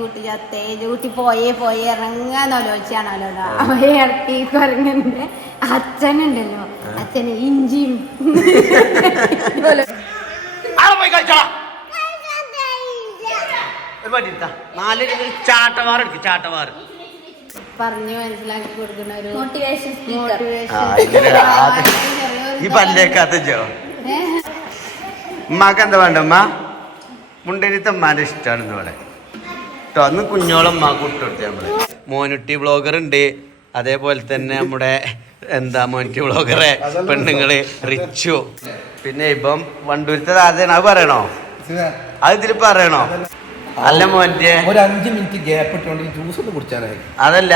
കുട്ടി ചത്തേജ് കുട്ടി പോയേ ഇറങ്ങാന്നോലോചിച്ചാണല്ലോ അവ ഇറക്കി കുരങ്ങന്റെ അച്ഛനുണ്ടല്ലോ അച്ഛന് ഇഞ്ചിയും പറഞ്ഞു മനസ്സിലാക്കി കൊടുക്കുന്ന ഒരു ഉമ്മാക്ക് എന്താ വേണ്ട ഉമ്മ മുണ്ടേരിത്തെ ഉമ്മാന്റെ ഇഷ്ടമാണെന്ന് ഇവിടെ കേട്ടോ. അന്ന് കുഞ്ഞോളം ഉമ്മാക്ക് വിട്ടുകൊടുത്ത നമ്മള് മോനുട്ടി വ്ളോഗർ ഉണ്ട്, അതേപോലെ തന്നെ നമ്മുടെ മോനിറ്റി വ്ളോഗറെ പെണ്ണുങ്ങള് റിച്ചു, പിന്നെ ഇപ്പം വണ്ടൂരത്തെ താതയാണ്. അത് പറയണോ? അത് ഇതില് പറയണോ? അല്ല മോന്റെ ഒരു 5 മിനിറ്റ് ഗ്യാപ്പ് ഇട്ടുകൊണ്ട് ജ്യൂസ് ഒന്ന് കുടിച്ചാലായി. അതല്ല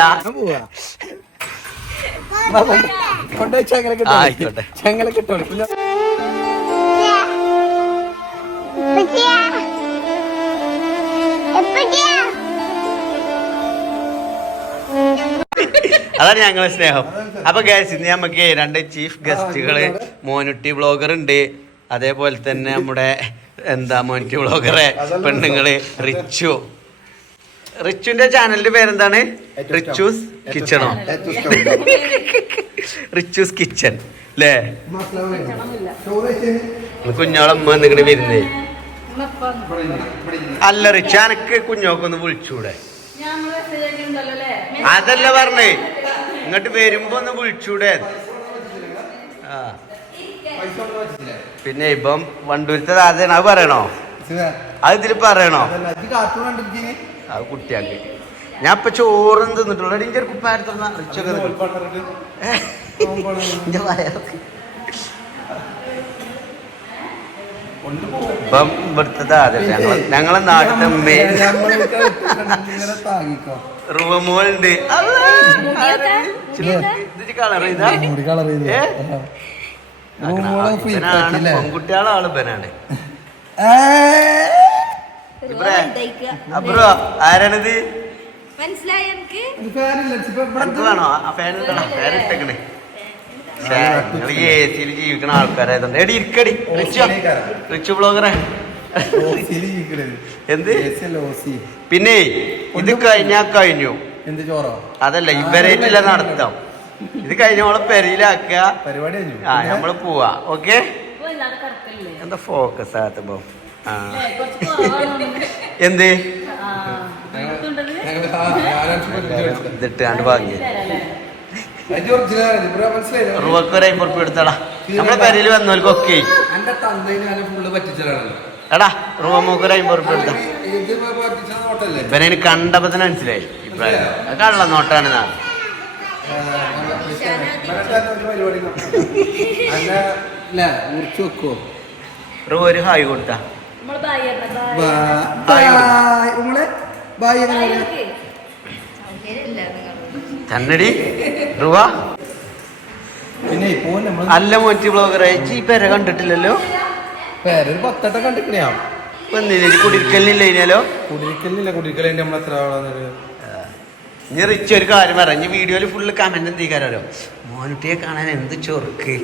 ആയിക്കോട്ടെ ചങ്ങല കിട്ടോളൂ. അതാണ് ഞങ്ങളെ സ്നേഹം. അപ്പൊ ഗൈസ് ഇന്ന് നമുക്ക് 2 ചീഫ് ഗസ്റ്റുകള് മോനുട്ടി വ്ളോഗർ ഉണ്ട്, അതേപോലെ തന്നെ നമ്മുടെ മോനിറ്റി വ്ളോഗറെ പെണ്ണുങ്ങള് റിച്ചു. റിച്ചുവിന്റെ ചാനലിന്റെ പേരെന്താണ്? റിച്ചൂസ് കിച്ചണോ? റിച്ചൂസ് കിച്ചൺ അല്ലേ? കുഞ്ഞോളമ്മ നിങ്ങടെ വരുന്നേ. അല്ല റിച്ചു, എനക്ക് കുഞ്ഞോക്കൊന്ന് വിളിച്ചൂടെ? അതല്ല പറഞ്ഞേ, ഇങ്ങോട്ട് വരുമ്പോ ഒന്ന് വിളിച്ചൂടെ? ആ പിന്നെ ഇപ്പം വണ്ടൂരത്തെ താതയാണ്. അത് പറയണോ? അത് ഇതില് പറയണോ? അത് കുട്ടിയാക്ക് ഞാൻ ഇപ്പൊ ചോറും തിന്നിട്ടുള്ളൂ. ഇഞ്ചർ കുപ്പാരത്തുന്ന റിച്ചൊക്കെ ഇപ്പം ഇവിടുത്തെ താതല്ല, ഞങ്ങളെ നാട്ടിലെ റൂമോളുണ്ട്. കളർ ചെയ്താ പെൺകുട്ടികളെ ആള് ബനാണ്. അബ്രോ ആരാണിത്? വേണോ? ആ ഫാൻ ഇട്ടണോ? ഫാൻ ഇട്ടേക്കണേ. ഏസിയിൽ ജീവിക്കണ ആൾക്കാരായതുകൊണ്ട് എടി ഇരിക്കടി. റിച്ചു ബ്ലോഗറെ എന്ത്? പിന്നെ ഇത് കഴിഞ്ഞാ കഴിഞ്ഞു. അതല്ല ഇവരായിട്ടില്ല നടത്താം. ഇത് കഴിഞ്ഞ നമ്മളെ പെരയിലാക്കുക പരിപാടി. ആ നമ്മള് പോവാ. ഓക്കെ എന്താ ഫോക്കസ് ആകത്തപ്പോ? ആ എന്ത് ഇതിട്ടാണ്ട് വാങ്ങി റുവക്കൊരു 50 ഉറുപ്പിക എടുത്തടാ. നമ്മളെ പെരയില് വന്നവർക്കൊക്കെ എടാ റുവമ്മക്കൊരു 50 ഉറുപ്പിക എടുത്ത. ഇവനെ കണ്ടപ്പോ തന്നെ മനസ്സിലായി ഇപ്രായം കള്ള നോട്ടാണ് നാളെ. ഒരു ഹായ് കൊടുത്താ തന്നടി റുവ. പിന്നെ അല്ല മോനിറ്റി വ്ളോഗറെ ഈ പേര കണ്ടിട്ടില്ലല്ലോ? പേരൊരു 10 വട്ടം കണ്ടിട്ടില്ല. കുടിക്കലിനില്ല ഇനിയാലോ? കുടിക്കലില്ല നമ്മളെത്ര ഇനി റിച്ച് ഒരു കാര്യം പറയാം. ഇനി വീഡിയോയിൽ ഫുള്ള് കമന്റ് എന്തിക്കാരോ, മോനുട്ടിയെ കാണാൻ എന്ത് ചൊറുക്ക്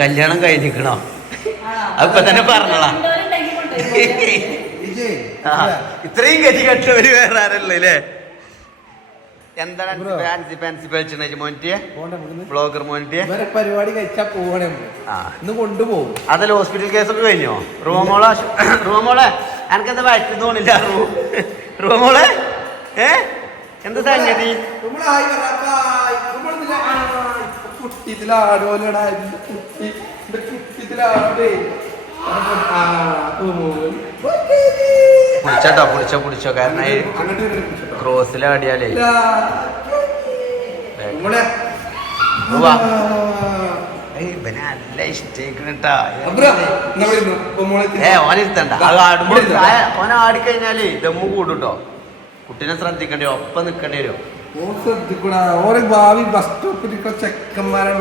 കല്യാണം കഴിഞ്ഞിക്കണോ? അപ്പൊ തന്നെ പറഞ്ഞോളാ. ഇത്രയും ഗതി കെട്ടവര് വേറെ ആരല്ലേ? എന്താണ് മോനിറ്റിയെ വ്ളോഗർ മോനിറ്റിയെ പരിപാടി കഴിച്ചാ പോകണേ കൊണ്ടുപോകും. അതല്ല ഹോസ്പിറ്റൽ കേസൊക്കെ കഴിഞ്ഞോ? റൂമോളെ എനക്കെന്താ വയറ്റിൽ തോന്നില്ല. റൂമോളെ എന്താ സംഗതി? പിടിച്ചോ കാരണം ക്രോസിലാടിയാലേ നല്ല ഇഷ്ടേക്കണട്ടാ. ഓനിരുത്തണ്ട. ഓനാടിക്കഴിഞ്ഞാല് ദമ്മു കൂടുട്ടോ. കുട്ടീനെ ശ്രദ്ധിക്കണ്ടേ, ഒപ്പം നിക്കണ്ടി വരും. ഭാവി ബസ് സ്റ്റോപ്പിൽ ചെക്കന്മാരാണ്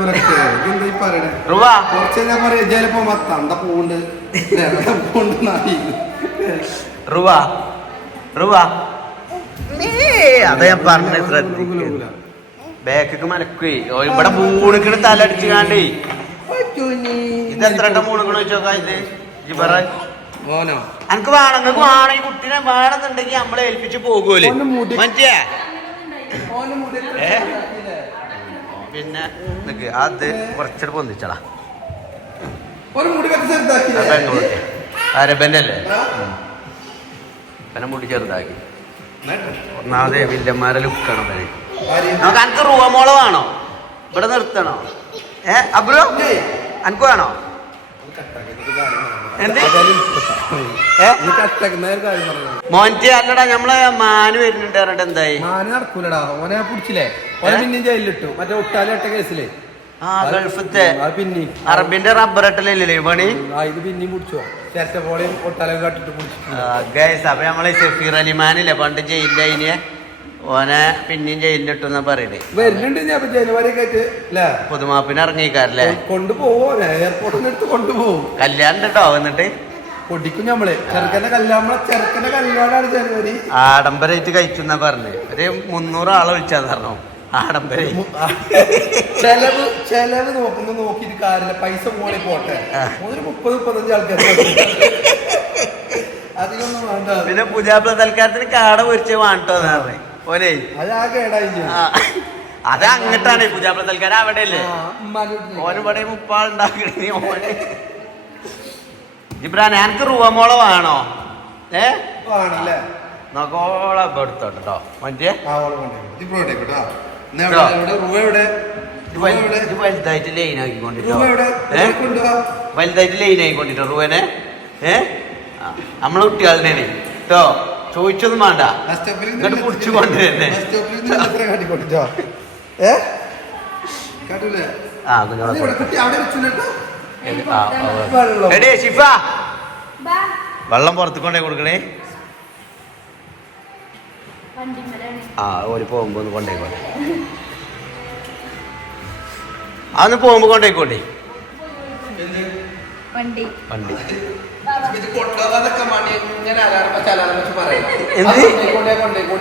അതാ ഞാൻ പറഞ്ഞ ശ്രദ്ധിക്കൂല. ബാക്ക് മലക്കുവേ ഇവിടെ മൂണിക്കണ് തലടിച്ചു കാണ്ടേ. ഇത് എത്ര മൂണിക്കണ വെച്ചോക്കാ? ഇത് ജിബറ അനക്ക് വേണമെങ്കിൽ വേണം ഈ കുട്ടീനെ വേണമെന്നുണ്ടെങ്കിൽ നമ്മളെ ഏൽപ്പിച്ച് പോകുമല്ലേ മറ്റേ പിന്നെ നിക്ക് അത് കുറച്ചുകൂടെ പൊന്തിച്ചടാ അരബനല്ലേ പിന്നെ മുടി ചെറുതാക്കി ഒന്നാമതേ വില്ലന്മാരെ ലുക്കാണ് പനി നമുക്ക് അനക്ക് റൂമോള് വേണോ ഇവിടെ നിർത്തണോ അബ്രോ അനക്ക് വേണോ മോൻറ്റി അല്ലടാ നമ്മളെ മാന് വരുന്നുണ്ട് പറഞ്ഞിട്ട് എന്തായി മാന് നടക്കൂലടാ ഓനെ പിടിച്ചില്ലേ ഓനെ പിന്നെയും ജയിലിലിട്ടു മറ്റേ ഒട്ടാലിട്ട കേസിലെ ഗൾഫത്തെ പിന്നെ അറബിന്റെ റബ്ബർ ഇട്ടല്ലേ പണി ഇത് പിന്നെയും പിടിച്ചോ ചേർച്ച പോലെയും ഒട്ടാലൊക്കെ കട്ടിട്ട് പിടിച്ചു ഗൈസ് അപ്പൊ നമ്മളെ സഫീർ അലിമാനില്ലേ പണ്ട് ജയിലിലെ ഓനെ പിന്നെയും ജയിലിലിട്ടെന്നാ പറയണേ വരുന്നുണ്ട് ഞാൻ ജനുവരി ഒക്കെ ആയിട്ട് അല്ലേ പൊതുമാപ്പിന് ഇറങ്ങിക്കാരല്ലേ കൊണ്ടുപോവോ എയർപോർട്ടിൽ നിന്ന് എടുത്ത് കൊണ്ടുപോകും കല്യാണം കേട്ടോ എന്നിട്ട് പൊടിക്കും നമ്മള് ചെറുക്കന്റെ കല്യാണമാണ് ജനുവരി ആഡംബരമായിട്ട് കഴിച്ചെന്നാ പറഞ്ഞു ഒരു 300 ആളെ വിളിച്ചാന്ന് പറഞ്ഞു ആഡംബര ചെലവ് നോക്കിയിട്ട് കാര്യമില്ല പൈസ മോളെ പോട്ടെ ഒരു 30-35 ആൾക്കാർ അധികമൊന്നും വേണ്ട പിന്നെ പുതിയാപ്പിള തൽക്കാലത്തിന് കാട പൊരിച്ച് വാങ്ങിട്ടോന്ന് പറഞ്ഞു ഓനെ അത് ആ കേടായി അത് അങ്ങട്ടാണ് പുതിയാപ്പിള തൽക്കാലം അവിടെ അല്ലേ ഓന് ഇവിടെ 30 ആളുണ്ടാക്കണേ ഓന് ജിബ്രാൻ എനിക്ക് റൂമോളെ വേണോ ആണല്ലേ നോക്കോളെ എടുത്തോട്ടോ മറ്റേ വലുതായിട്ട് ലൈൻ ആക്കിക്കൊണ്ടിട്ടോ വലുതായിട്ട് ലൈൻ ആയിക്കൊണ്ടിട്ടോ റൂവനെ നമ്മളെ കുട്ടികളുടെ കേട്ടോ ചോദിച്ചൊന്നും വേണ്ട ഇങ്ങോട്ട് കുടിച്ചു കൊണ്ടുവരുന്നേ ഷിഫ വെള്ളം പുറത്തു കൊണ്ടേ കൊടുക്കണേ ഒരു പോകുമ്പോ ഒന്ന് കൊണ്ടേക്കോട്ടെ അതൊന്ന് പോകുമ്പോ കൊണ്ടേക്കോട്ടെ വണ്ടി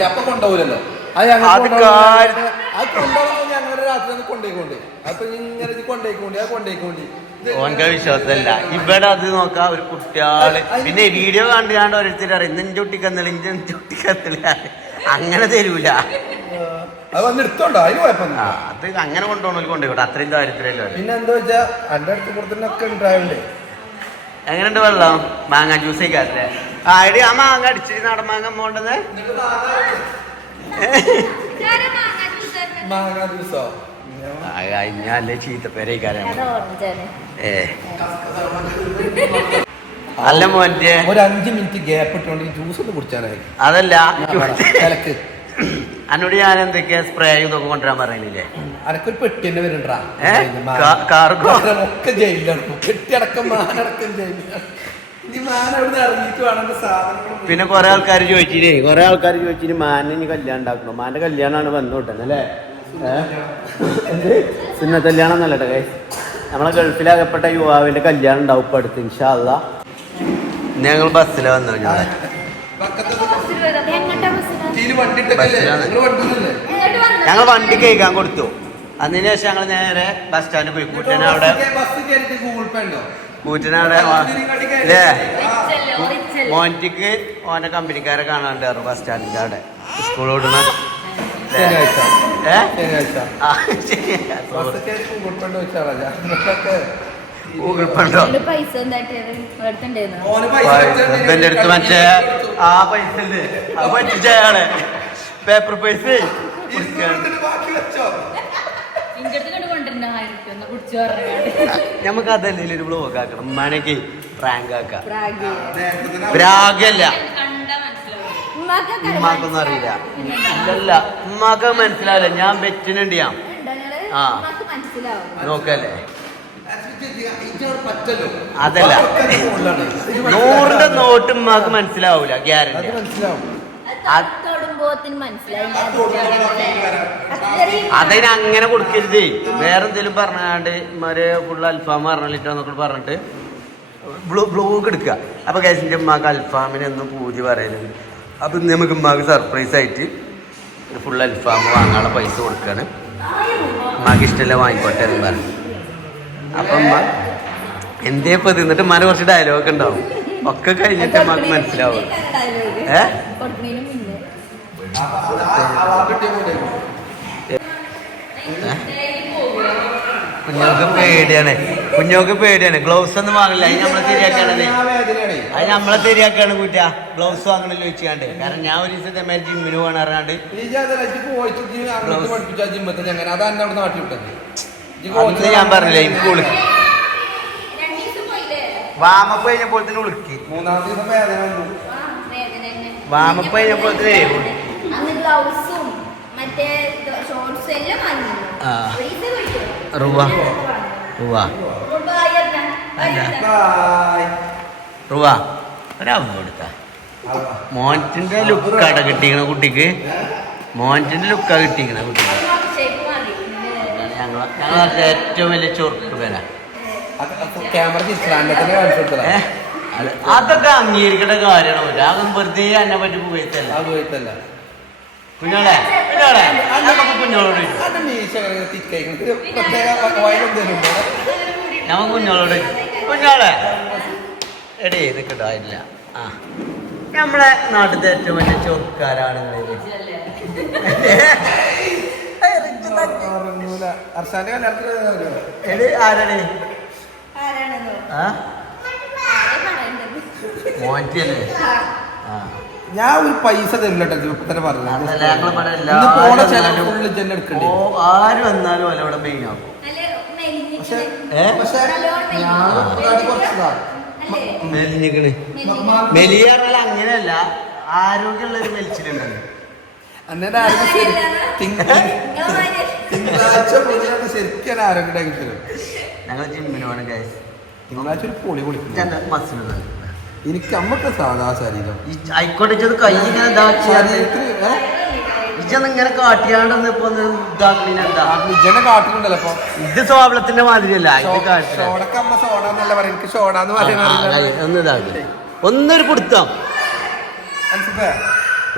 അപ്പൊ കൊണ്ടുപോകില്ലല്ലോ ഓൻക വിശ്വാസമല്ല ഇവിടെ അത് നോക്കാം ഒരു കുട്ടിയാള് പിന്നെ വീഡിയോ കണ്ടുകാണ്ട് ഓരോരുത്തർ അറിയാം ഇന്നും ചുട്ടിക്കന്നില്ല ഇഞ്ചും ചുട്ടിക്കത്തില്ല അങ്ങനെ തരൂല അത് വന്ന് എടുത്തോണ്ടോ അതിന് കുഴപ്പമില്ല അത് അങ്ങനെ കൊണ്ടുപോകണ കൊണ്ടുപോയിക്കോട്ടെ അത്രയും ദാരിദ്ര്യമല്ലോ പിന്നെ എന്താ വെച്ചാ എന്റെ അടുത്ത് കൊടുത്തിനൊക്കെ ഉണ്ടാവണ്ടേ എങ്ങനെയുണ്ട് വെള്ളം മാങ്ങ ജ്യൂസ് കഴിക്കാറില്ലേ എടി ആ മാങ്ങ അടിച്ചിട്ട് നാടൻ മാങ്ങ പോണ്ടത് മാങ്ങ ദിവസോ കഴിഞ്ഞാലേ ചീത്തപ്പേരേക്കാരം അല്ല മോന്റെ ഒരു 5 മിനിറ്റ് ഗ്യാപ്പ് ഇട്ടോണ്ട് ജ്യൂസ് ഒന്ന് കുടിച്ചാനായി അതല്ല കിളക്ക് എന്നോട് ഞാൻ എന്തൊക്കെയാ സ്പ്രേ ഇതൊക്കെ കൊണ്ടുവരാൻ പറയുന്നില്ലേ അനക്കൊരു പെട്ടി തന്നെ വരുന്നുണ്ടാ ഒക്കെ ജയിലിലാണ് കെട്ടിയടക്കം മാനടക്കം ജയിലിലാണ് പിന്നെ കൊറേ ആൾക്കാർ ചോദിച്ചിന് മാനിന് കല്യാണം ഉണ്ടാക്കണോ മാന്റെ കല്യാണമാണ് വന്നോട്ടെന്നല്ലേ പിന്നെ കല്യാണം എന്നല്ലട്ടെ കൈ നമ്മളെ ഗൾഫിലാകപ്പെട്ട യുവാവിന്റെ കല്യാണം ഉണ്ടാവും ഇപ്പൊ അടുത്ത് ഇൻഷാ അള്ളാ ഞങ്ങൾ ബസ്സിലാ വന്നു ഞങ്ങൾ വണ്ടി കേൾക്കാൻ കൊടുത്തു അതിന് ശേഷം ഞങ്ങൾ നേരെ ബസ് സ്റ്റാൻഡിൽ പോയി കൂറ്റനവിടെ മോൻറ്റിക്ക് ഓന്റെ കമ്പനിക്കാരെ കാണാണ്ടായിരുന്നു ബസ് സ്റ്റാൻഡിന്റെ അവിടെ സ്കൂൾ ഓടുന്ന ഗൂഗിൾ പണ്ടോ എന്റെ അടുത്ത് മറ്റേ ആ പൈസ പറ്റിച്ചയാളെ പേപ്പർ പൈസ നമുക്ക് അതല്ലേ ഒരു ബ്ലോഗ് ആക്കണം ഉമ്മാനൊക്കെ പ്രാങ്ക് ആക്കാം പ്രാഗല്ല ഉമ്മാക്കൊന്നും അറിയില്ല ഇല്ലല്ല ഉമ്മാക്ക് മനസ്സിലാവില്ല ഞാൻ വെച്ചിനുണ്ട് ഞാൻ ആ നോക്കല്ലേ അതല്ല 100ന്റെ നോട്ട് ഉമ്മാക്ക് മനസ്സിലാവൂല ഗ്യാരണ്ടി അതിന് അങ്ങനെ കൊടുക്കരുത് വേറെ എന്തെങ്കിലും പറഞ്ഞാണ്ട് ഇമാര് ഫുള്ള് അൽഫാം പറഞ്ഞിട്ടോന്നൊക്കെ പറഞ്ഞിട്ട് ബ്ലോഗ് എടുക്കുക അപ്പൊ കേസിന്റെ ഉമ്മാക്ക് അൽഫാമിനൊന്നും പൂജ പറയുന്നുണ്ട് അപ്പൊ നമുക്ക് ഉമ്മാക്ക് സർപ്രൈസ് ആയിട്ട് ഫുള്ള് അൽഫാം വാങ്ങാനുള്ള പൈസ കൊടുക്കാണ് ഉമ്മാക്ക് ഇഷ്ടമല്ല വാങ്ങിക്കോട്ടെ എന്ന് പറഞ്ഞു അപ്പൊ ഉമ്മ എന്തേ ഇപ്പൊ തിന്നിട്ട് ഉമ്മാനെ കുറച്ച് ഡയലോഗ് ഉണ്ടാവും ഒക്കെ കഴിഞ്ഞിട്ട് നമുക്ക് മനസ്സിലാവും. കുഞ്ഞോക്ക് പേടിയാണ്. ഗ്ലൗസ് ഒന്നും വാങ്ങില്ല. അത് നമ്മളെ ശരിയാക്കാണത്. അത് നമ്മളെ ശരിയാക്കാണ് കൂറ്റ. ഗ്ലൗസ് വാങ്ങണല്ലോ ചോദിച്ചാണ്ട്. കാരണം ഞാൻ ഒരു ദിവസം ഇതേമാതിരി ജിമ്മിന് പോകാൻ അറിയാണ്ട് ഞാൻ പറഞ്ഞില്ലേ എനിക്ക് വിളിക്കും. വാമപ്പ് കഴിഞ്ഞപ്പോൾ തന്നെ വിളിക്ക്. വാമപ്പ് കഴിഞ്ഞപ്പോൾ ഒരവടുത്ത മോൻറ്റിന്റെ ലുക്കാട കിട്ടിക്കണ കുട്ടിക്ക്. മോൻറ്റിന്റെ ലുക്കാ കിട്ടിക്കണ കുട്ടിക്ക്. ഞങ്ങൾ ഏറ്റവും വലിയ ചൊറുക്ക് പേര. അതൊക്കെ അംഗീകരിക്കേണ്ട കാര്യമാണ്. ഒരാളും വെറുതെ എന്നെ പറ്റി പോയിട്ടല്ല. കുഞ്ഞോളെ നമുക്ക് കുഞ്ഞോളോട് ഞമ്മ കുഞ്ഞോളോട് കുഞ്ഞോളെ എടേ നിൽക്കട്ടോ. ഇല്ല ആ നമ്മളെ നാട്ടിലത്തെ ഏറ്റവും വലിയ ചൊറുക്കാരാണ്. ആരാണ്? മോൻറ്റിയല്ലേ? ഞാൻ ഒരു പൈസ തരില്ല. ആര് വന്നാലും അല്ലവിടെ മെയിൻ ആക്കും. മെലിയ അങ്ങനെയല്ല, ആരോഗ്യമുള്ള ഒരു മെലിച്ചിലുണ്ടല്ലോ. ശരിക്കും ആരോഗ്യം ഞങ്ങൾ ജിമ്മിന് പോകണം ഗൈസ്. തിങ്കളാഴ്ച ഒരു പൊളി കുളിക്കും. മസിൽ എനിക്ക് അമ്മക്ക് സാധാ ശരീരം ആയിക്കോട്ടെ. കൈ ഇങ്ങനെ ഇങ്ങനെ കാട്ടിയാണ്ട് ഇപ്പൊ ഇജനെ കാട്ടുന്നുണ്ടല്ലോ. അപ്പൊ ഇത് സോളത്തിന്റെ മാതിരിയല്ല. സോഡക്കമ്മ സോഡ എന്നല്ല പറയാം. എനിക്ക് സോഡാന്ന് പറയുന്നത് ഒന്നൊരു പിടുത്തം,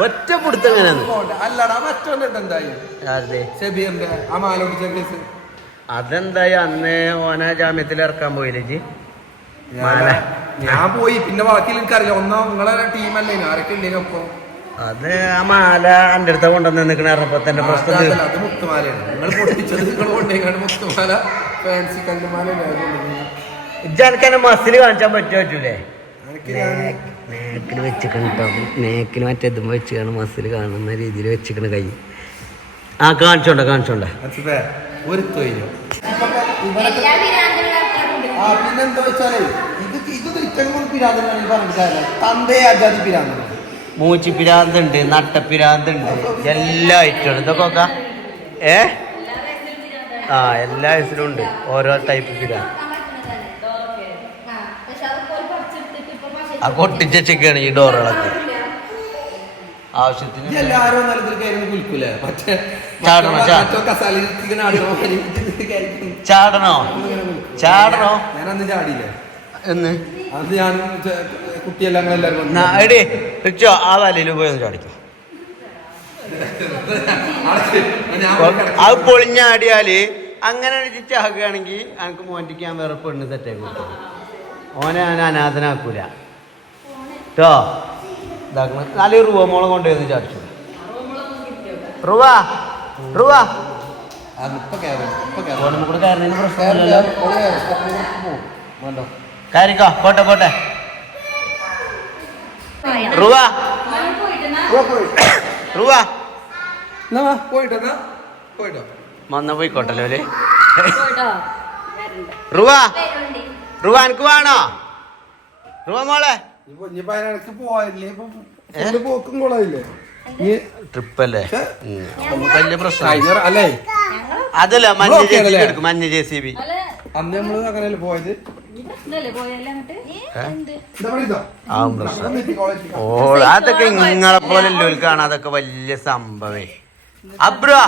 ഒറ്റ പിടുത്തം എങ്ങനെയാണ്. അല്ലടാ മറ്റൊന്നും എന്തായി ഷബീറിന്റെ ആ മാലോടിച്ച കേസ് അതെന്തായി? അന്ന് ഓന ജാമ്യത്തിൽ ഇറക്കാൻ പോയില്ലേ ജി? ഞാൻ പോയി. പിന്നെ ബാക്കി എനിക്കറിയില്ല. ഒന്നാം നിങ്ങളെ ടീമല്ലേ ആരൊക്കെ ഇല്ലേ? അപ്പൊ അത് ആ മാല എന്റെ അടുത്ത കൊണ്ടുവന്ന് നിൽക്കണ തന്നെ പ്രശ്നം. അത് മുത്തുമാലയാണ്. നിങ്ങൾ പൊട്ടിച്ചത് നിങ്ങൾ കൊണ്ടേക്കാണ് മുത്തുമാല. ഫാൻസി കല്ലുമാല ഇജാനക്കെന്നെ മസിൽ കാണിച്ചാൻ പറ്റൂലേ? നേക്കിൽ വെച്ചിക്കണം കേട്ടോ. നേക്കിൽ മറ്റേതുമ്പോ വെച്ചാണ് മസിൽ കാണുന്ന രീതിയിൽ വെച്ചിക്കണ കൈ. ആ കാണിച്ചോണ്ട ഒരു തൊഴിലും. പിന്നെന്താ വെച്ചാലേ മൂച്ചിപ്പിരാന്തുണ്ട്, നട്ടപ്പിരാന്തുണ്ട്, എല്ലാ ഐറ്റം ഇതൊക്കെ എല്ലാ വയസ്സിലും ഉണ്ട് ഓരോ ടൈപ്പ് പിരാന്ത്. ആ കൊട്ടിച്ചൊക്കെയാണ് ഈ ഡോറുകളൊക്കെ. ആവശ്യത്തിന് ചാടണോ? ഞാനന്ന് ചാടിയില്ലേ എന്ന് അത് ഞാൻ കുട്ടിയെല്ലാം എടേ റിച്ചോ ആ വലയിൽ പോയി ഒന്ന് ചാടിക്കോ. അത് പൊളിഞ്ഞാടിയാല് അങ്ങനെ ചാകുകയാണെങ്കിൽ എനിക്ക് മോന്റിക്ക് ഞാൻ വേറെ പെണ്ണ് സെറ്റാക്കി കൊടുത്തു. ഓനെ ഞാൻ അനാഥനാക്കൂല കേട്ടോ. ഇതാക്കണം. നാല് റുവ മോളെ കൊണ്ടുവന്ന് ചാടിച്ചു. റുവ കൂടെ കയറുന്നതിന് പ്രശ്നമില്ലല്ലോ. കയറിക്കോ. പോട്ടെ റുവ പോയിട്ടോ വന്ന പോയിക്കോട്ടല്ലോ അല്ലേ. റുവ എനിക്ക് വേണോ? റുവ മോളെ പോക്കും കൊള്ളായില്ലേ? ട്രിപ്പല്ലേ? വലിയ പ്രശ്നം അല്ലേ? അതല്ല മഞ്ഞ JCB. അന്ന് നമ്മള് അങ്ങനെയല്ലേ പോയത്. അതൊക്കെ ഇങ്ങളെ പോലെ കാണാൻ അതൊക്കെ വലിയ സംഭവേ. അബ്രോ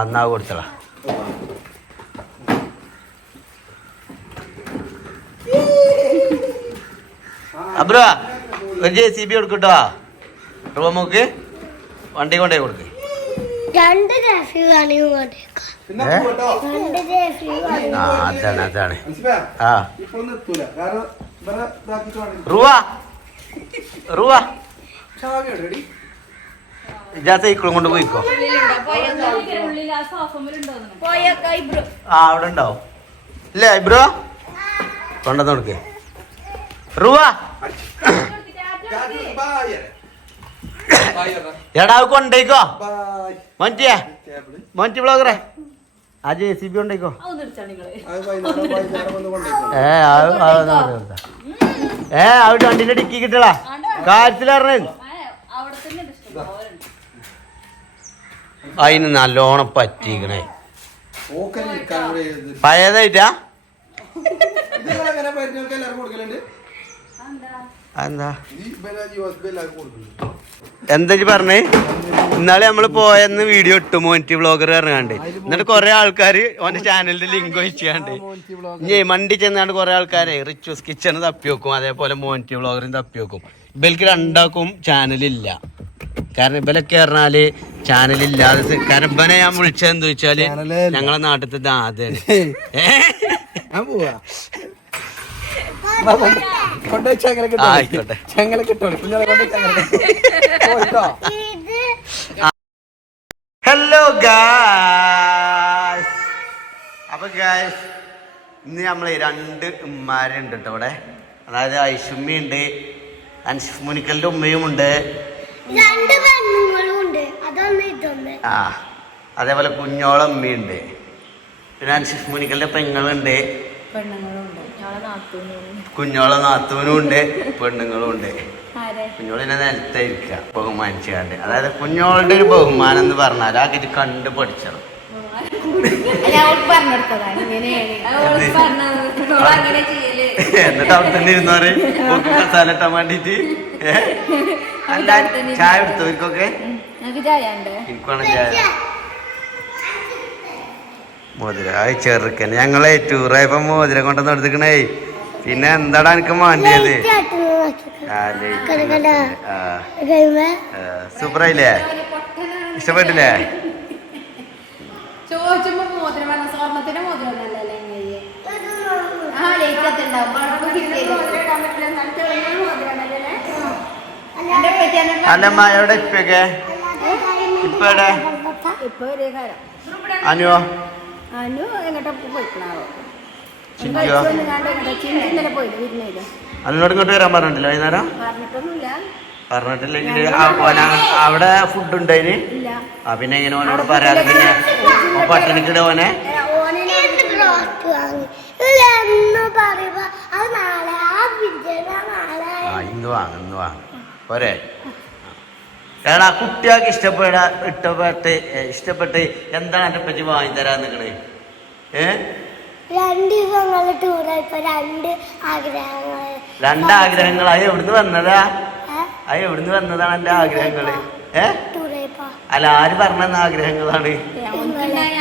എന്നാ കൊടുത്തള. അബ്രോ ഒരു JCB കൊടുക്കട്ടോ. റൂമക്ക് വണ്ടി കൊണ്ടേ കൊടുക്ക്. പിന്നെ ഏ? പോട്ടോ. ആ അതാണ് അതാണ് മനസ്സിലാ? ആ ഇപ്പോഴൊന്നും എത്തൂല. കാരണം ഇവരെ ഇതാക്കിയിട്ട് വേണം. റുവ റുവ ചാവി എവിടെ എടി? ഇജാത്ത ഇക്കളും കൊണ്ട് പോയിക്കോ ആ അവിടെ ഉണ്ടാവും ഇല്ലേ ഇബ്രോ കൊണ്ടുവന്ന് കൊടുക്ക് റുവ ബൈ. ബൈ എടാ. എടാ കൊണ്ടേക്കോ ബൈ. മോൻറ്റിയേ ടേബിള്. മോൻറ്റി ബ്ലോഗറെ ആ JCB കൊണ്ടേക്കോ അത് വൈകുന്നേരം വന്ന് കൊണ്ടുപോയി. അവിടെ വണ്ടിന്റെ ഡിക്കി കിട്ടളാ കാര്യത്തിലറിഞ്ഞ അതിന് നല്ലോണം പറ്റിക്കണേ ഓക്കല്ലേ ഇരിക്കാൻ കൂടെ ചെയ്തത്. പഴയതായിട്ടാ ഇതെങ്ങനെ പരിചയമൊക്കെ എല്ലാവർക്കും കൊടുക്കലുണ്ട്? എന്താ ഈ USB എല്ലാവർക്കും കൊടുക്കുന്നുണ്ട്. എന്താ പറഞ്ഞേ ഇന്നാളെ നമ്മള് പോയെന്ന് വീഡിയോ ഇട്ടു മോൻറ്റി ബ്ലോഗർ പറഞ്ഞാണ്ട് എന്നിട്ട് കൊറേ ആൾക്കാര് ഓന്റെ ചാനലിന്റെ ലിങ്ക് വെച്ചാണ്ട് ഇനി മണ്ടി ചെന്നാണ്ട് കൊറേ ആൾക്കാരെ റിച്ചൂസ് കിച്ചൺ തപ്പി വെക്കും അതേപോലെ മോൻറ്റി ബ്ലോഗറും തപ്പി വെക്കും ഇവർക്ക് രണ്ടാക്കും ചാനലില്ല കാരണം ഇവലൊക്കെ പറഞ്ഞാല് ചാനലില്ലാതെ കാരണം ഇവനെ ഞാൻ വിളിച്ചതെന്ന് ചോദിച്ചാല് ഞങ്ങളെ നാട്ടിലത്തെ ആദ്യം ഞാൻ പോവാ. കൊണ്ടുപോയി ചങ്ങല കിട്ടും. ആയിക്കോട്ടെ ചങ്ങല കിട്ടും. കുഞ്ഞാളെ കൊണ്ടുപോയി ചങ്ങല കിട്ടും. പോയിട്ടോ. ഹലോ ഗായ്സ് അപ്പൊ ഗായ്സ് ഇന്ന് നമ്മള് രണ്ട് ഉമ്മാരുണ്ട് കേട്ടോ ഇവിടെ അതായത് ഐഷുമ്മി ഉണ്ട് അൻഷിഫ് മുനിക്കലിന്റെ ഉമ്മയും ഉണ്ട് ആ അതേപോലെ കുഞ്ഞോളം ഉമ്മയുണ്ട് പിന്നെ അൻഷിഫ് മുനിക്കലിന്റെ പെങ്ങളുണ്ട് കുഞ്ഞോളെ നാത്തൂനും ഉണ്ട് പെണ്ണുങ്ങളും ഉണ്ട് കുഞ്ഞോളിനെ നിലത്തായിരിക്കുക ബഹുമാനിച്ചാണ്ട് അതായത് കുഞ്ഞോളുടെ ഒരു ബഹുമാനം എന്ന് പറഞ്ഞാൽ ആ കിട്ടി കണ്ട് പഠിച്ചത് എന്നിട്ട് അവിടെ തന്നെ ഇരുന്നോറ് മസാല ഇട്ടാൻ വേണ്ടിട്ട് ചായ എടുത്തവർക്കൊക്കെ എനിക്കാണ് ചായ മോതിര ആ ചെറുക്കൻ ഞങ്ങളെ ടൂറായപ്പോ മോതിരം കൊണ്ടുവന്ന് എടുത്തിക്കണേ പിന്നെ എന്താടാ എനിക്ക് വേണ്ടിയത് സൂപ്പറായില്ലേ ഇഷ്ടപ്പെട്ടില്ലേ ചോദിച്ചപ്പോ മോതിരം വേണം സ്വർണത്തിന്റെ മോതിരം അല്ലമ്മ എവിടെ ഇപ്പൊക്കെ ഇപ്പൊ എവിടെ ഇപ്പൊ ഒരേ കാലം അനുവോ അനു എങ്ങോട്ടാ പോയിക്കണാവോ ചിഞ്ചോ ചിന്തന്നലെ പോയില്ല വിരുന്നേല് അതിനോട് ഇങ്ങോട്ട് വരാൻ പറഞ്ഞിട്ടില്ല വൈകുന്നേരം പറഞ്ഞിട്ടൊന്നുമില്ല പറഞ്ഞിട്ടില്ലെങ്കിൽ അവിടെ ഫുഡ് ഉണ്ടായിന് ഇല്ല ആ പിന്നെ എങ്ങനെ ഓനോട് പറയാതെ പിന്നെ പട്ടിണിക്കിട ഓനെ ആ ഇന്ന് വാങ്ങ പോരെ എടാ കുട്ടികൾക്ക് ഇഷ്ടപ്പെട്ട് എന്താണ് എന്റെ പറ്റി വാങ്ങി തരാൻ നിക്കണേ രണ്ടാഗ്രഹങ്ങൾ അത് എവിടുന്ന് വന്നതാ അത് എവിടുന്ന് വന്നതാണ് എന്റെ ആഗ്രഹങ്ങള് അല്ല ആര് പറഞ്ഞ ആഗ്രഹങ്ങളാണ് ഓനുണ്ടായ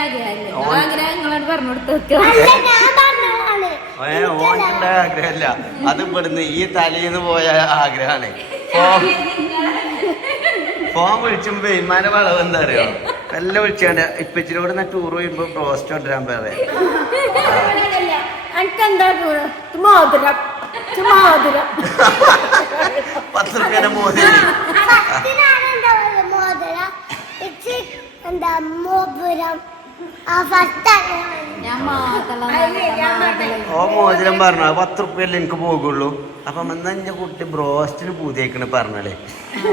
ആഗ്രഹമല്ല അത് ഇവിടുന്ന് ഈ തലേന്ന് പോയ ആഗ്രഹമാണ് ഫോൺ വിളിച്ചുമ്പോ ഇമാന്റെ വളവ് എന്താ അറിയോ എല്ലാം വിളിച്ചാണ്ട് ഇപ്പച്ചിരി കൂടെ ടൂർ പോയിപ്പോ ബ്രോസ്റ്റ് കൊണ്ടുവരാൻ പറയാം മോതിരം 10 രൂപേന്റെ മോതിരം ഓ മോതിരം പറഞ്ഞു 10 രൂപയല്ലേ എനിക്ക് പോകുള്ളൂ അപ്പൊ എന്നാ എന്റെ കുട്ടി ബ്രോസ്റ്റിന് പൂതിയേക്കണ് പറഞ്ഞാലേ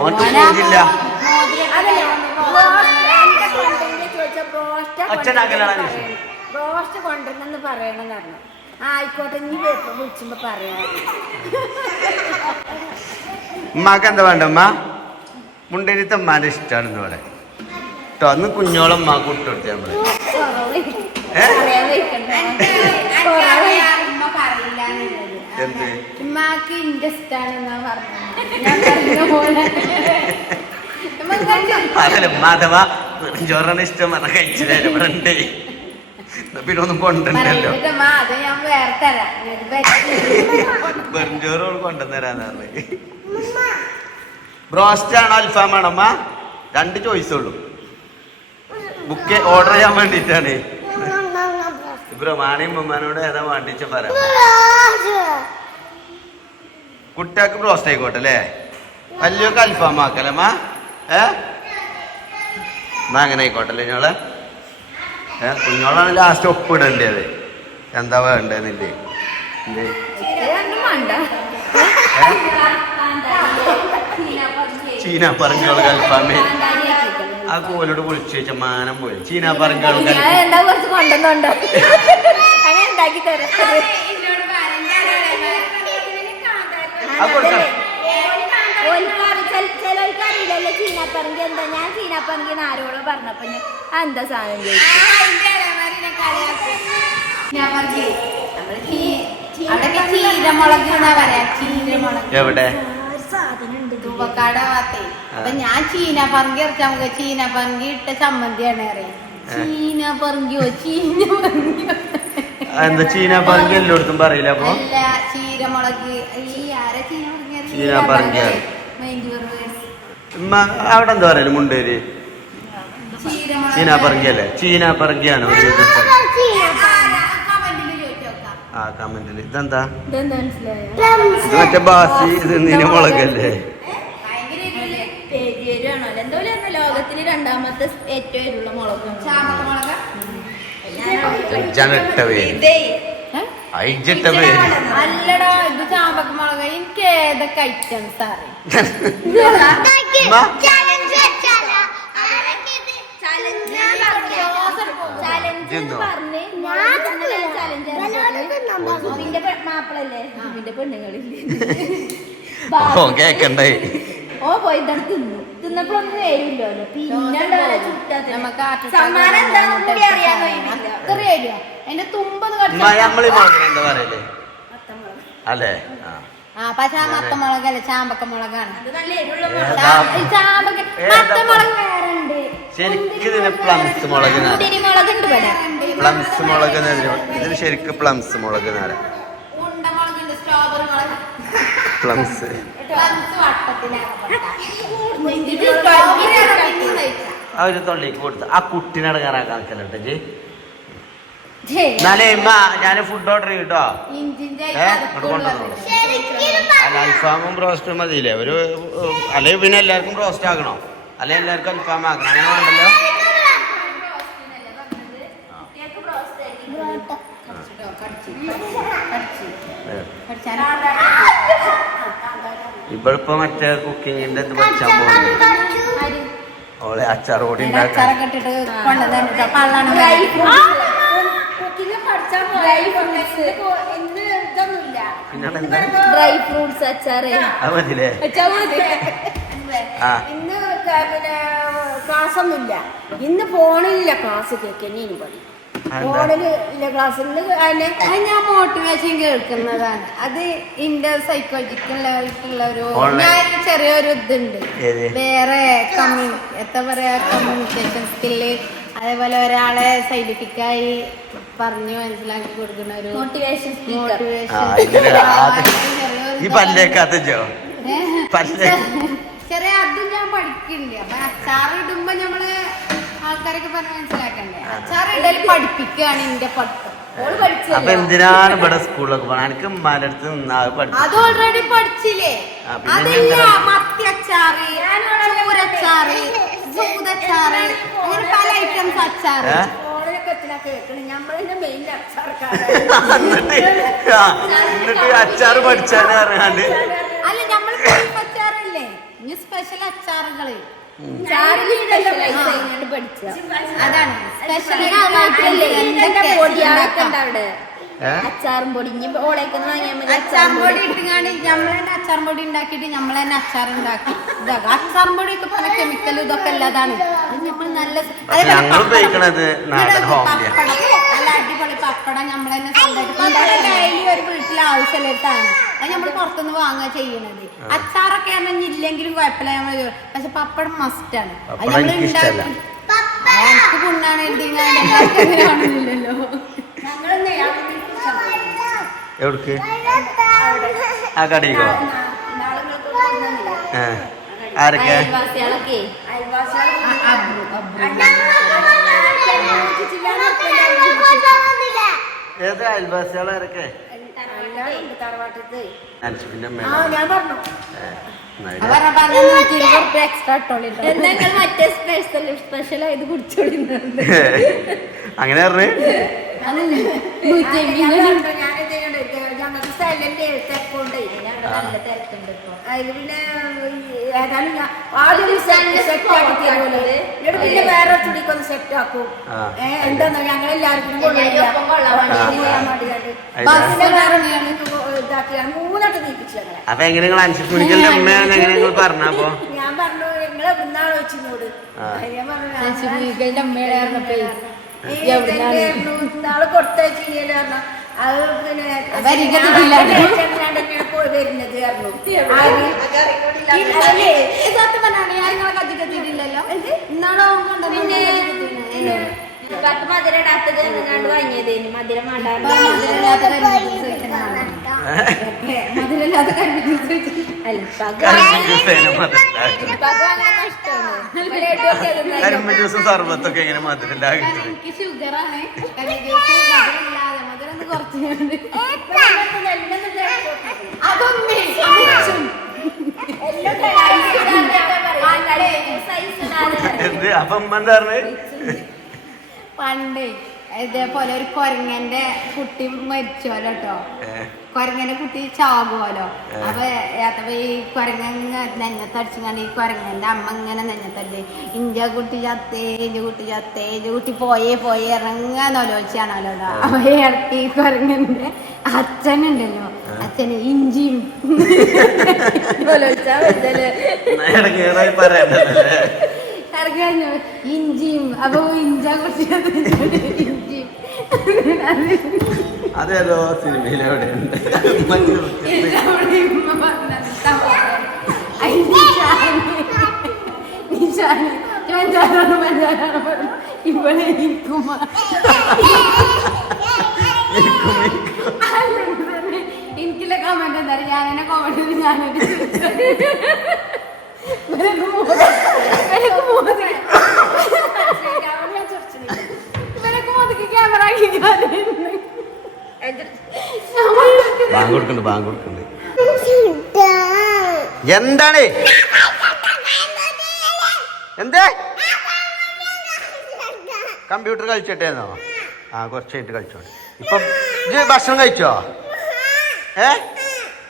ഓർക്ക് പോകില്ല ഒച്ചനാക്കലാണ് ബ്രോസ്റ്റ് കൊണ്ടുവന്നെന്ന് പറയണമെന്ന് പറഞ്ഞു ആയിക്കോട്ടെ ഇനി വിളിച്ചുമ്പോ പറയാ ഉമ്മാക്ക് എന്താ വേണ്ട ഉമ്മ മുണ്ടേരിത്തെ ഉമ്മാന്റെ ഇഷ്ടമാണെന്ന് ഇവിടെ കേട്ടോ അന്ന് കുഞ്ഞോളം ഉമ്മാക്ക് ഇട്ടുകൊടുത്ത നമ്മള് എന്ത് ഉമ്മാക്ക് ഇന്റെ ഇഷ്ടാണെന്നാ അതല്ല മാധവ ചോറാണ് ഇഷ്ടം പറഞ്ഞ കഴിച്ചില്ല ഇവിടെ ഉണ്ട് പിന്നെ ഒന്നും കൊണ്ടുണ്ടല്ലോ വെറുംചോറ് കൊണ്ടുവന്നേരാന്ന് പറഞ്ഞ് ബ്രോസ്റ്റ് ആണോ അൽഫാമാണോ അമ്മ 2 ചോയ്സ് ഉള്ളൂ ഓർഡർ ചെയ്യാൻ വേണ്ടിട്ടാണ് ബ്രഹ്മാണി ഉമ്മമാനോട് ഏതാ വേണ്ടിച്ച പറയാം. കുട്ടികൾക്ക് ബ്രോസ്റ്റ് ആയിക്കോട്ടെ അല്ലേ? വലിയൊക്കെ അൽഫാമാക്കല്ലമ്മ. എന്നാ അങ്ങനെ ആയിക്കോട്ടല്ലേ ഞങ്ങളെ. കുഞ്ഞോളാണ് ലാസ്റ്റ് ഒപ്പിടേണ്ടത്. എന്താ വേണ്ടതെന്നില്ലേ? ചീന പറങ്കോൾക്ക് അൽഫാമേ. ആ കോലോട് വിളിച്ചു വെച്ച മാനം പോയി. ചീന പറങ്കോൾക്ക് കുറച്ച് കൊണ്ടുവന്നുണ്ടോ അങ്ങനെ ഉണ്ടാക്കി തരാം. ചിലർക്കറിയില്ലല്ലോ ചീനാപ്പറങ്കി എന്താ. ഞാൻ ചീനാപ്പറങ്കി ആരോളം പറഞ്ഞപ്പോ എന്താ സാധനം ചോദിച്ചു. ചീരമുളക് എന്നാ പറയാ. ചീരമുളക് എവിടെ സാധനം ഉണ്ട് തൂവക്കാട് ഭാഗത്തെ. അപ്പൊ ഞാൻ ചീനപ്പറങ്കി ഇറച്ചാൽ നമുക്ക് ചീനപ്പറങ്കി ഇട്ട ചമ്മന്തിയാണ് അറിയാം. ചീനപ്പറങ്കിയോ ചീനപ്പറങ്കിയോ എന്താ ചീന പറങ്കി എല്ലായിടത്തും പറയില്ല. അപ്പൊ അല്ല ചീരമുളക് ഈ ആരെ ചീന പറങ്കിയാണ്. ചീരമുളക് അവിടെ എന്താ പറയല് മുണ്ടേര്? ചീന പറങ്കിയല്ലേ? ചീന പറങ്കിയാണ് ഒരു ആ കമന്റില്. ഇതെന്താ? ഇത് മറ്റേ ബാസി ഇതിന് മുളകല്ലേ? ലോകത്തില് രണ്ടാമത്തെ ഏറ്റവും എരിവുള്ള മുളക് ഇട്ട പേര് അയച്ചിട്ട പേര് അല്ലടോ. ഇത് ചാമ്പക്ക മുളക്. എനിക്ക് ഏതൊക്കെ ഐറ്റംസ് അറിയാം. മാപ്പിളല്ലേ ഇതിന്റെ പെണ്ണുങ്ങളില്ലേ കേക്കണ്ടേ? ഓ പോയി ഇതാണ് തിന്നു. തിന്നപ്പോഴൊന്നും വരില്ലല്ലോ. പിന്നെ എന്റെ തുമ്പത് മലയാളി മുളക് എന്താ പറയല്ലേ? അല്ലേ? ആ പക്ഷെ ആ മത്തമുളകല്ലേ ചാമ്പക്ക മുളകാണ്. ശരിക്കും ഇതിന് പ്ലംസ് മുളക്. പ്ലംസ് മുളക് ഇതിന് ശരിക്കും പ്ലംസ് മുളക് നേരം. പ്ലംസ് ആ ഒരു തൊള്ളിക്ക് കൊടുത്ത് ആ കുട്ടിനട കയറാക്കാക്കല്ലോ ജി. എന്നാലേ ഇമ്മ ഞാൻ ഫുഡ് ഓർഡർ ചെയ്യട്ടോ. ഇങ്ങോട്ട് കൊണ്ടുവന്നോളൂ. അല്ല അൽഫാമും ബ്രോസ്റ്റും മതിയില്ലേ? ഒരു അല്ലെങ്കിൽ പിന്നെ എല്ലാവർക്കും ബ്രോസ്റ്റ് ആക്കണോ? അല്ലെങ്കിൽ എല്ലാവർക്കും അൽഫാം ആക്കണം? അങ്ങനെ വേണ്ടല്ലോ. ഇവളിപ്പോ മറ്റേ കുക്കിങ്ങിന്റെ ഇത് പഠിച്ചാൻ പോകുന്നത്. ഓളെ അച്ചാർ പൊടി ഉണ്ടാക്കാൻ ഡ്രൈ ഫ്രൂട്ട്സ് അച്ചാറ് അത് മതില്ലേ? ഇന്ന് പിന്നെ ക്ലാസ്സൊന്നുമില്ല. ഇന്ന് ഫോണിലില്ല ക്ലാസ് കേൾക്കന്നെ. ഇനി പണി ഫോണില് ഇല്ല ക്ലാസ്സിൽ. ഞാൻ മോട്ടിവേഷൻ കേൾക്കുന്നതാണ്. അത് ഇന്റെ സൈക്കോളജിക്കലായിട്ടുള്ള ഒരു ചെറിയൊരു ഇതുണ്ട്. വേറെ എന്താ പറയാ കമ്മ്യൂണിക്കേഷൻ സ്കില്ല്. അതേപോലെ ഒരാളെ സൈന്റിഫിക്കായി പറഞ്ഞു മനസ്സിലാക്കി കൊടുക്കുന്ന ഒരു മോട്ടിവേഷൻ ചെറിയ അതും ഞാൻ പഠിക്കില്ല. അപ്പൊ അച്ചാറ് ഇടുമ്പോ നമ്മള് ആൾക്കാരൊക്കെ പറഞ്ഞ് മനസ്സിലാക്കണ്ടേ? അച്ചാറ് ഇടയിൽ പഠിപ്പിക്കുകയാണ് എന്റെ പഠിത്തം. അപ്പൊ എന്തിനാണ് ഇവിടെ സ്കൂളിലൊക്കെ പോകണം? എനിക്ക് മലടുത്ത് അത് ഓൾറെഡി പഠിച്ചില്ലേ? അതില്ല മത്തിയച്ചാറ്, ചൂരച്ചാറ്, സൂതച്ചാറ്, അങ്ങനെ പല ഐറ്റംസ് അച്ചാറ്. എന്നിട്ട് അച്ചാറ് പഠിച്ചാണ് പറഞ്ഞാണ്ട്. അല്ല നമ്മള് ബീഫ് അച്ചാറില്ലേ? ഇനി സ്പെഷ്യൽ അച്ചാറുകള് അതാണ് സ്പെഷ്യൽ. അച്ചാറും പൊടി ഓളേക്ക് വാങ്ങിയാൽ മതി. അച്ചാറും പൊടി ഇട്ടുകാണ്ട് നമ്മളെന്നെ അച്ചാറും പൊടി ഉണ്ടാക്കിയിട്ട് നമ്മളെന്നെ അച്ചാർ ഉണ്ടാക്കി ഇതാക്കാം. അച്ചാറും പൊടി ഒക്കെ പല കെമിക്കലും ഇതൊക്കെ അല്ലാതാണ്. നമ്മൾ നല്ല നല്ല അടിപൊളി പപ്പടം നമ്മളെന്നെ സ്വന്തമായിട്ട് ഒരു വീട്ടിൽ ആവശ്യമില്ലായിട്ടാണ്. അത് നമ്മൾ പുറത്തുനിന്ന് വാങ്ങുക ചെയ്യണത്. അച്ചാറൊക്കെ ഇല്ലെങ്കിലും കുഴപ്പമില്ല നമ്മള്. പക്ഷെ പപ്പടം മസ്റ്റാണ്. അത് നമ്മൾ ഉണ്ടാക്കി എനിക്ക് പുണ്ണാണ് എഴുതിങ്ങാണില്ലല്ലോ. എവിടേക്ക്? ആ കടയിക്കോ? ആരൊക്കെ? ഏത് അയൽവാസികളൊക്കെ എല്ലാവരും ഉണ്ട് തറവാട്ടത്ത്. അൻഷിപ്പിന്റെ ഞാൻ പറഞ്ഞു എക്സ്ട്രാ ഇട്ടോളിട്ടോ എന്തെങ്കിലും മറ്റേ സ്പെഷ്യൽ ആയത് കുടിച്ചോളിട്ടുണ്ട് അങ്ങനെ പറഞ്ഞു. ഞങ്ങൾക്ക് സ്ഥലം തെക്കുണ്ട്. നല്ല തിരക്കുണ്ട് ഇപ്പൊ. അതിന് പിന്നെ ഏതായാലും ഞാൻ ആദ്യം സെറ്റ് ആക്കി തരുമല്ലോ. എന്നിട്ട് പിന്നെ വേറെ തുണിക്കൊന്ന് സെറ്റ് ആക്കും. എന്താന്നോ ഞങ്ങളെല്ലാവർക്കും ബസ്സിന്റെ വേറെ ഇതാക്കിയാണ് 3 വട്ടം നീപ്പിച്ചു ഞങ്ങളെ. അപ്പൊ എങ്ങനെ നിങ്ങൾ അൻഷിപ്പിന്റെ അമ്മയാണ് എങ്ങനെ നിങ്ങൾ പറഞ്ഞപ്പോ? ഞാൻ പറഞ്ഞു നിങ്ങളെ ഇന്നാള് വെച്ചിനോട് ഞാൻ പറഞ്ഞു ഇന്നാള് കൊടുത്തയച്ചില്ല പറഞ്ഞു. അത് പിന്നെ വരുന്നത് മധുര ഇടാത്തത് കണ്ട് വാങ്ങിയതേന്. മധുരം മധുരല്ലാത്ത കരിമ്പ് ജ്യൂസും സർബത്തൊക്കെ എങ്ങനെ മധുരം എനിക്ക് ഷുഗറാണ്. മധുരം കുറച്ചുണ്ട്. അപ്പൊ എന്താ പറഞ്ഞേ? പണ്ട് ഇതേപോലെ ഒരു കൊരങ്ങന്റെ കുട്ടി മരിച്ചോലോ കേട്ടോ. കൊരങ്ങന്റെ കുട്ടി ചാകുമല്ലോ. അപ്പൊ ഈ കൊരങ്ങ നെഞ്ഞത്തടിച്ചാണ്ട് ഈ കൊരങ്ങന്റെ അമ്മ ഇങ്ങനെ നെഞ്ഞത്തടി ഇഞ്ച കുട്ടി ചത്തേ ഇഞ്ച കുട്ടി ചത്തേ ഇഞ്ച കുട്ടി പോയേ ഇറങ്ങാന്നോലോച്ചാണല്ലോ. അപ്പൊ ഇടയ്ക്ക് ഈ കൊരങ്ങന്റെ അച്ഛനുണ്ടല്ലോ, അച്ഛന് ഇഞ്ചിയും ഇറങ്ങാഞ്ഞു ഇഞ്ചിയും. അപ്പൊ ഇഞ്ച കുട്ടി ഇഞ്ചിയും അതേതോ സിനിമയിലെവിടെ എനിക്കുള്ള കമന്റ് എന്താ പറയുക? ഞാനെന്നെ കോമഡി ഞാനൊരു ക്യാമറ ബാങ്കൊടുക്കുന്നുണ്ട്. എന്താണ് എന്തേ കമ്പ്യൂട്ടർ കളിച്ചിട്ടേന്നോ? കുറച്ച് കഴിഞ്ഞിട്ട് കളിച്ചോണ്ട്. ഇപ്പം ഇത് ഭക്ഷണം കഴിച്ചോ?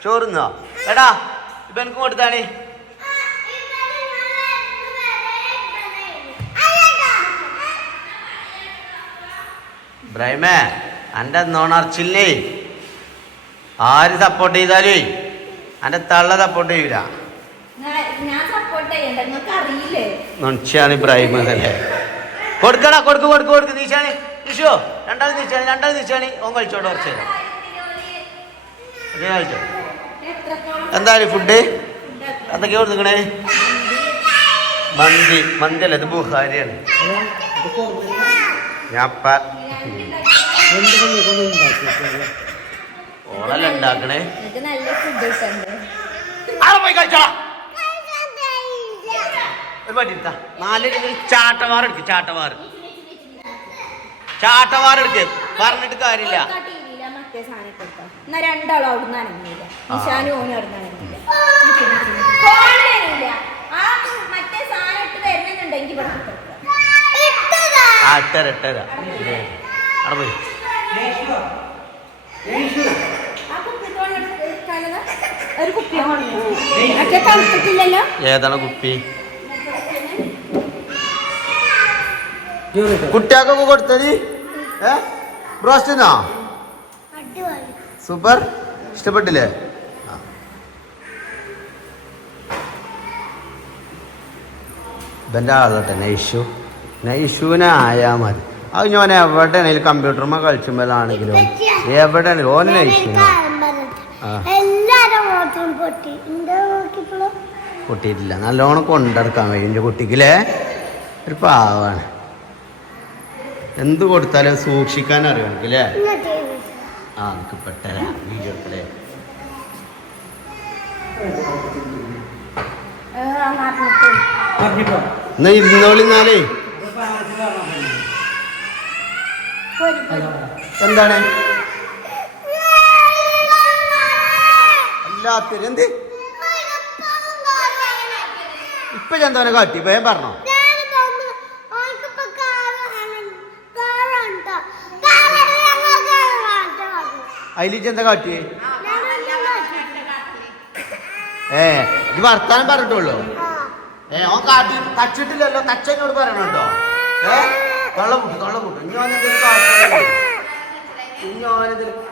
ചോറുന്നോ? എടാ ഇപ്പൊ എനിക്ക് കൊടുത്താണ്. ഇബ്രാഹിമേ അന്റെ നോണർച്ചില്ലേ ആര് സപ്പോർട്ട് ചെയ്താലേ അന്റെ തള്ള സപ്പോർട്ട് ചെയ്യൂല. ഞാൻ സപ്പോർട്ട് ചെയ്യണ്ട, നിങ്ങൾക്ക് അറിയില്ലേ? നൊണിച്ചാണ് ഇബ്രാഹിം അല്ലേ. കൊടുക്കടാ കൊടുക്ക് നീച്ചാണി നിഷോ രണ്ടാൾ നീച്ചാണി ഓൻ കഴിച്ചോട്ടെ. കുറച്ച് കഴിച്ചോ. എന്തായാലും ഫുഡ് എന്തൊക്കെയാ കൊടുക്കണേ? മന്തി അല്ല, ഇത് ബുഹാരിയാണ്. ഞാൻ ഓളല്ല ഉണ്ടാക്കണേ. നല്ല ഫുഡ് കിട്ടണ്ടേ? പോയി കഴിച്ചോളാം. ഒരു പറ്റി 4 ചാട്ടവാർ എടുക്ക്. ചാട്ടവാർ എടുക്ക്. പറഞ്ഞിട്ട് കാര്യമില്ല. മറ്റേ സാധനം കൊടുത്തോ. എന്നാ രണ്ടാളും അവിടുന്ന് അനങ്ങില്ല. നിശാനും ഓനും അവിടുന്ന് അനങ്ങില്ല. മറ്റേ സാധനം ഇട്ട് വരുന്നുണ്ടെങ്കിൽ ഇട്ടര അവിടെ പോയി. ഒരു കുപ്പി മറ്റേ തണുത്തിട്ടില്ലല്ലോ. ഏതാണ് കുപ്പി? കുട്ടികൾക്കൊക്കെ കൊടുത്തത് ബ്രോസ്റ്റിനോ? സൂപ്പർ. ഇഷ്ടപ്പെട്ടില്ലേ? ഇതെൻ്റെ ആളോട്ടെ നൈഷുവിനെ ആയാ മതി. അത് ഞാൻ എവിടെയാണെങ്കിലും കമ്പ്യൂട്ടറുമ്മ കളിച്ചുമ്പോഴാണെങ്കിലും എവിടെയാണെങ്കിലും ഓന് നൈഷുന പൊട്ടിയിട്ടില്ല. നല്ലോണം കൊണ്ടെടുക്കാൻ കഴിയും എൻ്റെ കുട്ടിക്കില്ലേ. ഒരു പാവാണ്. എന്ത് കൊടുത്താലും സൂക്ഷിക്കാൻ അറിയണക്കില്ലേ. എനിക്ക് പെട്ടരാ വീഡിയോ എടുക്കലേ. എന്നാ ഇരുന്നോളിന്നാലേ. എന്താണ് ഇല്ലാത്തൊരു എന്ത് ഇപ്പൊ ഞാൻ എന്തോനെ കാട്ടി വേഗം പറഞ്ഞോ അതിലേക്ക് എന്താ കാട്ടിയേ ഇത് വർത്താനം പറഞ്ഞിട്ടുള്ളൂ ഓൻ കാട്ടി തച്ചിട്ടില്ലല്ലോ തച്ചനോട് പറയണം കേട്ടോ തൊള്ള കൂട്ടു ഇനി ഓനെന്തെങ്കിലും കാട്ടി ഇനി ഓനെന്തെങ്കിലും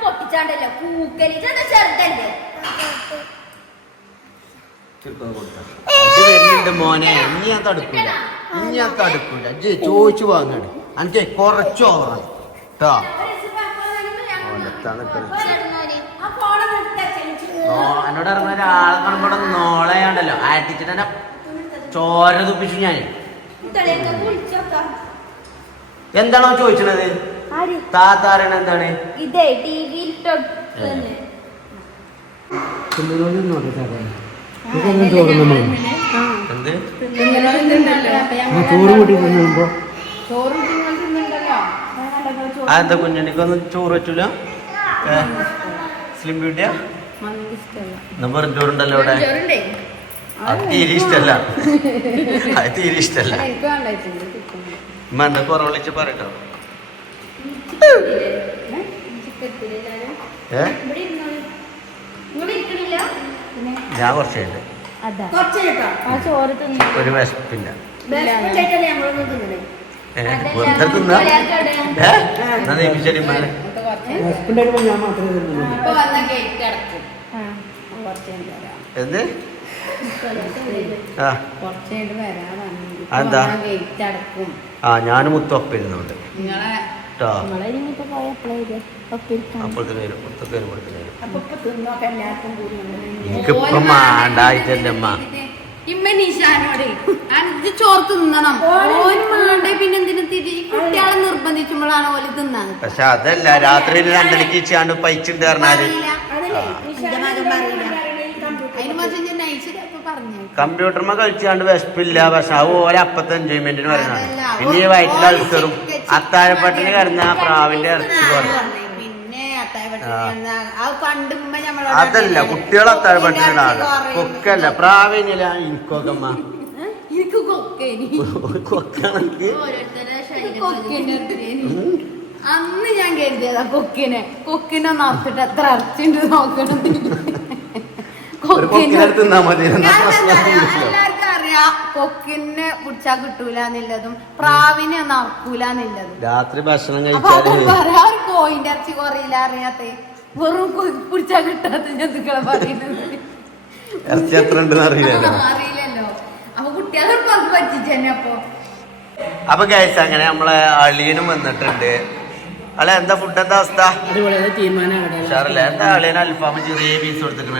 പൊട്ടിച്ചാണ്ടല്ലോ പൂക്കലി ചെറുതല്ലേ വരുന്നുണ്ട് മോനെ ഇനി ഞാൻ തടുക്കൂല ചോദിച്ചു വാങ്ങാണ് എനിക്ക് കുറച്ചോ കേട്ടോ എന്നോട് ഇറങ്ങുന്ന ഒരാളെ കാണുമ്പോൾ നോളയാണ്ടല്ലോ ആറ്റിച്ചിട്ട് തന്നെ ചോര തുപ്പിച്ചു ഞാൻ എന്താണോ ചോദിച്ചത് താത്താരണ എന്താണ് ഇതേ ടിവിയിൽ എന്ത് അതെന്താ കുഞ്ഞിക്കൊന്നും ചോറ് വെച്ചൂല സ്ലിം ബ്യൂട്ടിയാ വെറും ചോറുണ്ടല്ലോ ഇവിടെ അത് തീരെ ഇഷ്ടല്ല മണ്ട കുറവിളിച്ച് പറയട്ടോ ഞാൻ കുറച്ചായിട്ട് ഒരു വിശപ്പില്ല വെറുതെ തിന്നാ നീപ്പിച്ചടിമാരെ എന്ത് എന്താ ഞാനും മുത്തൊപ്പിരുന്നുണ്ട് കേട്ടോ അപ്പോഴത്തേന് വരും മുത്തൊക്കെ എനിക്കിപ്പം മാണ്ടായിട്ടല്ലേ അമ്മ ചോറ് തിന്നണം പിന്നെ എന്തിനു കുട്ടികളെ നിർബന്ധിച്ചുമ്പോഴാണ് ഓല് തിന്നാണ് പക്ഷെ അതല്ല രാത്രി 2 ചാണ്ട് പൈച്ചുണ്ട് പറഞ്ഞാല് കമ്പ്യൂട്ടർമ കളിച്ചാണ്ട് വിശപ്പില്ല പക്ഷെ അത് ഓരോ അപ്പത്തെ എൻജോയ്മെന്റിന് പറയുന്നത് പിന്നെ ഈ വയറ്റിൽ അൾസറും അത്താഴപ്പട്ടിന് കിടന്ന പ്രാവിന്റെ ഇറച്ചി അതല്ല കുട്ടികൾ അത്താഴപ്പട്ടിനാണ് കൊക്കല്ല പ്രാവിനില്ല എനിക്കൊക്കെ അന്ന് ഞാൻ കരുതിയതാ കൊക്കിനെ നടത്തിട്ട് എത്ര ഇറച്ചിണ്ട് നോക്കണം എല്ലാവർക്കും അറിയാം കൊക്കിനെ പിടിച്ചാ കിട്ടൂലെന്നുള്ളതും പ്രാവിനെ നടക്കൂലെന്നുള്ളതും രാത്രി ഭക്ഷണം കഴിച്ചാൽ കോയിന്റെ ഇറച്ചി കുറയില്ല അറിയാത്ത വെറും പിടിച്ചാ കിട്ടാത്ത ജന്തുക്കളെ പറയുന്നത് അറിയില്ലല്ലോ അപ്പൊ കുട്ടികളെ പങ്ക് പറ്റിച്ചെന്നെ അപ്പൊ ഗൈസ് അങ്ങനെ നമ്മളെ അളിയനും വന്നിട്ടുണ്ട് അളെ എന്താ ഫുഡ് എന്താ അവസ്ഥ ഉഷാറല്ലേ എന്താ അളിയന് അൽഫാം ചെറിയ പീസ് കൊടുത്തിട്ട്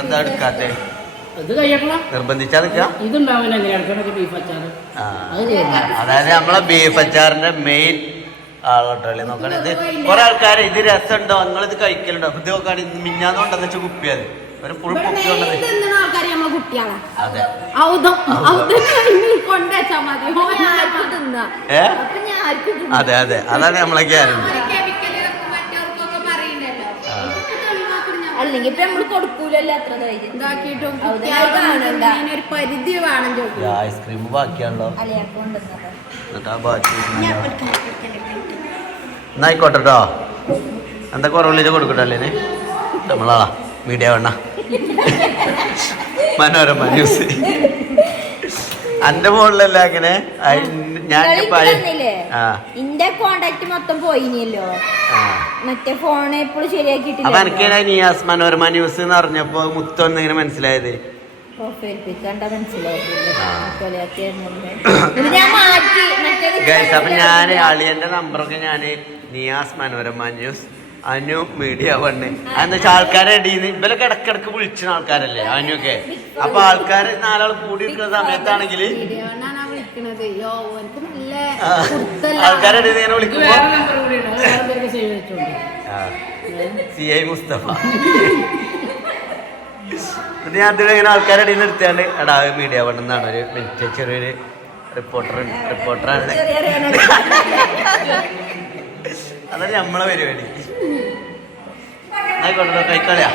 എന്താ എടുക്കാത്തെ നിർബന്ധിച്ചാ നിൽക്കാം അതായത് നമ്മളെ ബീഫ് അച്ചാറിന്റെ മെയിൻ ആളോട്ടല്ലേ നോക്കണേ ഇത് കുറെ ആൾക്കാര് ഇത് രസമുണ്ടോ നിങ്ങളിത് കഴിക്കലുണ്ടോ ഇത് നോക്കാണ് മിഞ്ഞാന്നുണ്ടെന്ന് വെച്ചാൽ കുപ്പിയത് ഒരു ഫുൾ കുപ്പി ഉള്ളത് അതെ അതെ അതെ അതാണ് നമ്മളെ ഗ്യാരണ്ടി അല്ലെങ്കിൽ ഇപ്പൊ നമ്മള് കൊടുക്കൂലല്ലോ അത്ര ഒരു പരിധി വേണം ഐസ്ക്രീം ബാക്കിയാണല്ലോ എന്നിട്ടാ ബാക്കി എന്നായിക്കോട്ടെ കേട്ടോ എന്താ കുറവില്ല കൊടുക്കട്ടെ അല്ലേ നമ്മളാളാ മീഡിയ വേണ്ട മനോരമ ന്യൂസ് എന്റെ ഫോണിലല്ല അങ്ങനെ ഇന്റെ കോണ്ടാക്ട് മൊത്തം പോയിനല്ലോ മറ്റേ ഫോൺ എപ്പോഴും ശരിയാക്കിട്ടില്ല അപ്പൊ എനിക്ക് നിയാസ് മനോരമ ന്യൂസ് എന്ന് പറഞ്ഞപ്പോ മുത്തൊന്ന് ഇങ്ങനെ മനസ്സിലായത് അപ്പൊ ഞാന് അളിയന്റെ നമ്പറൊക്കെ ഞാന് Niyas Manorama news Anu media one എന്താ വെച്ചാൽ ആൾക്കാരെ ഇടയിന്ന് ഇവരൊക്കെ ഇടക്കിടക്ക് വിളിച്ച ആൾക്കാരല്ലേ അനുവൊക്കെ അപ്പൊ ആൾക്കാർ 4 ആൾ കൂടി ഇരിക്കുന്ന സമയത്താണെങ്കിൽ ആൾക്കാരെ ഇടയിൽ ഇങ്ങനെ വിളിക്കുമ്പോ CI മുസ്തഫ. പിന്നെ ഞാൻ അതിലിങ്ങനെ ആൾക്കാരുടെ ഇടയിൽ നിർത്തിയാണ്ട് എടാ മീഡിയ വണ്ണെന്നാണ് ഒരു മിനിറ്റ് ചെറിയൊരു റിപ്പോർട്ടറാണ്. അതാണ് നമ്മളെ പരിപാടി. ആയിക്കോട്ടെ കഴിക്കളിയാ.